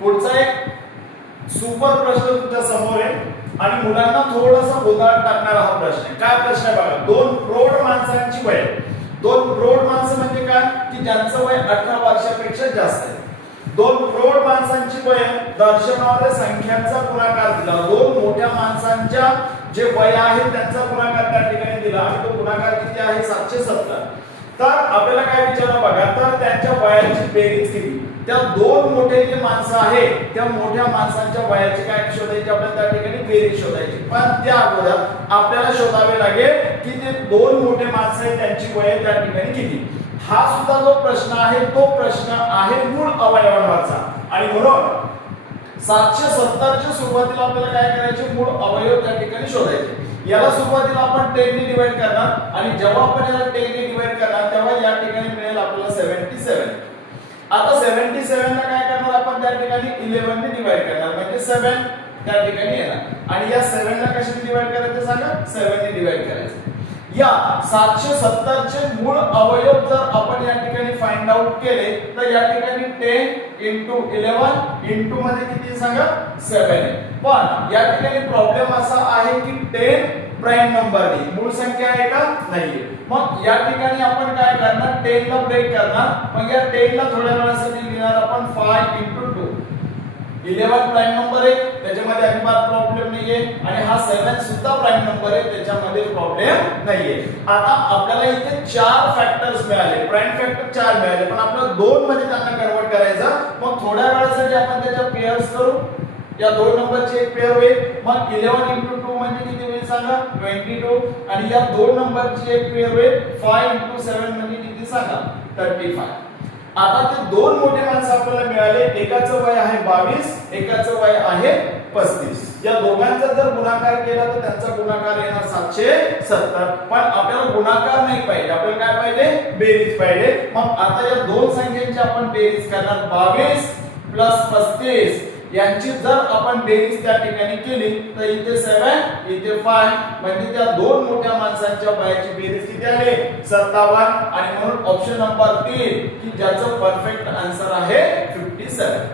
पुढचा एक सुपर प्रश्न तुमच्या समोर आहे आणि मुलांना थोडासा गोंधळात टाकणारा हा प्रश्न आहे. काय प्रश्न आहे बघा. दोन प्रौढ माणसांची वय, दोन प्रौढ माणसं म्हणजे काय की ज्यांचं वय 18 वर्षापेक्षा जास्त आहे. दोन प्रौढ माणसांची वय दर्शवणाऱ्या संख्यांचा गुणाकार दिला. दोन मोठ्या माणसांच्या जे वय आहे त्यांचा गुणाकार त्या ठिकाणी दिला आणि तो गुणाकार किती आहे 770. तर आपल्याला काय विचारलं बघा, तर त्यांच्या वयाची बेरीज किती. त्या दोन मोठे जे माणसं आहेत त्या मोठ्या माणसांच्या वयाची काय शोधायची, आपल्याला त्या ठिकाणी बेरीज शोधायची. पण त्या अगोदर आपल्याला शोधावे लागेल की ते दोन मोठे माणसं आहेत त्यांची वय त्या ठिकाणी किती. हा सुद्धा जो प्रश्न आहे तो प्रश्न आहे मूळ अवयवांवरचा आणि म्हणून 770 च्या सुरुवातीला आपल्याला काय करायचे, मूळ अवयव त्या ठिकाणी शोधायचे. याला सुरुवातीला आपण 10 ने डिवाइड करणार आणि जेव्हा आपण याला 10 ने डिवाइड करणार तेव्हा या ठिकाणी मिळेल आपल्याला 77. आता 77 ला काय करणार आपण त्या ठिकाणी 11 ने डिवाइड करणार म्हणजे 7 त्या ठिकाणी येणार आणि या 7 ला कशाने डिवाइड करायचं सांगा, 7 ने डिवाइड करायचं. या 770 चे मूळ अवयव जर आपण या ठिकाणी फाइंड आउट केले तर या ठिकाणी 10 into 11 into मध्ये किती सांगा 7 आहे. पण या ठिकाणी प्रॉब्लेम असा आहे की 10 प्राइम नंबर नाही, मूळ संख्या आहे का नाहीये. मग या ठिकाणी आपण काय करणार, 10 ला ब्रेक करणार. मग या 10 ला थोड्या वेळासाठी लिहिणार आपण 5 into 2. 11 प्राइम नंबर आहे त्याच्यामध्ये अजिबात प्रॉब्लेम नाहीये आणि हा 7 सुद्धा प्राइम नंबर आहे त्याच्यामध्ये प्रॉब्लेम नाहीये. आता आपल्याला इथे 4 फॅक्टर्स मिळाले, प्राइम फॅक्टर 4 मिळाले पण आपल्याला 2 मध्ये त्यांना कन्वर्ट करायचं. मग थोड्या वेळासाठी आपण त्याच्या पेअर्स करू. या दोन नंबरची एक पेअर होईल. मग 11 into 2 म्हणजे किती होईल सांगा 22 आणि या दोन नंबरची एक पेअर होईल 5 into 7 म्हणजे किती सांगा 35. आता ते दोन मोठे माणसं आपल्याला मिळाले. एकाचं वय आहे 22, एकाचं वय आहे 35. या दोघांचा जर गुणाकार केला तर त्यांचा गुणाकार येणार 770. पण आपल्याला गुणाकार नाही पाहिजे, आपल्याला काय पाहिजे, बेरीज पाहिजे. मग आता या दोन संख्यांची आपण बेरीज करणार. 22 + 35 यांची जर आपण बेरीज त्या ठिकाणी केली तर इथे 7 इथे 5 म्हणजे त्या दोन मोठ्या माणसांच्या वयाची बेरीज किती आली 57. आणि म्हणून ऑप्शन नंबर 3 की ज्याचं परफेक्ट आन्सर आहे 57.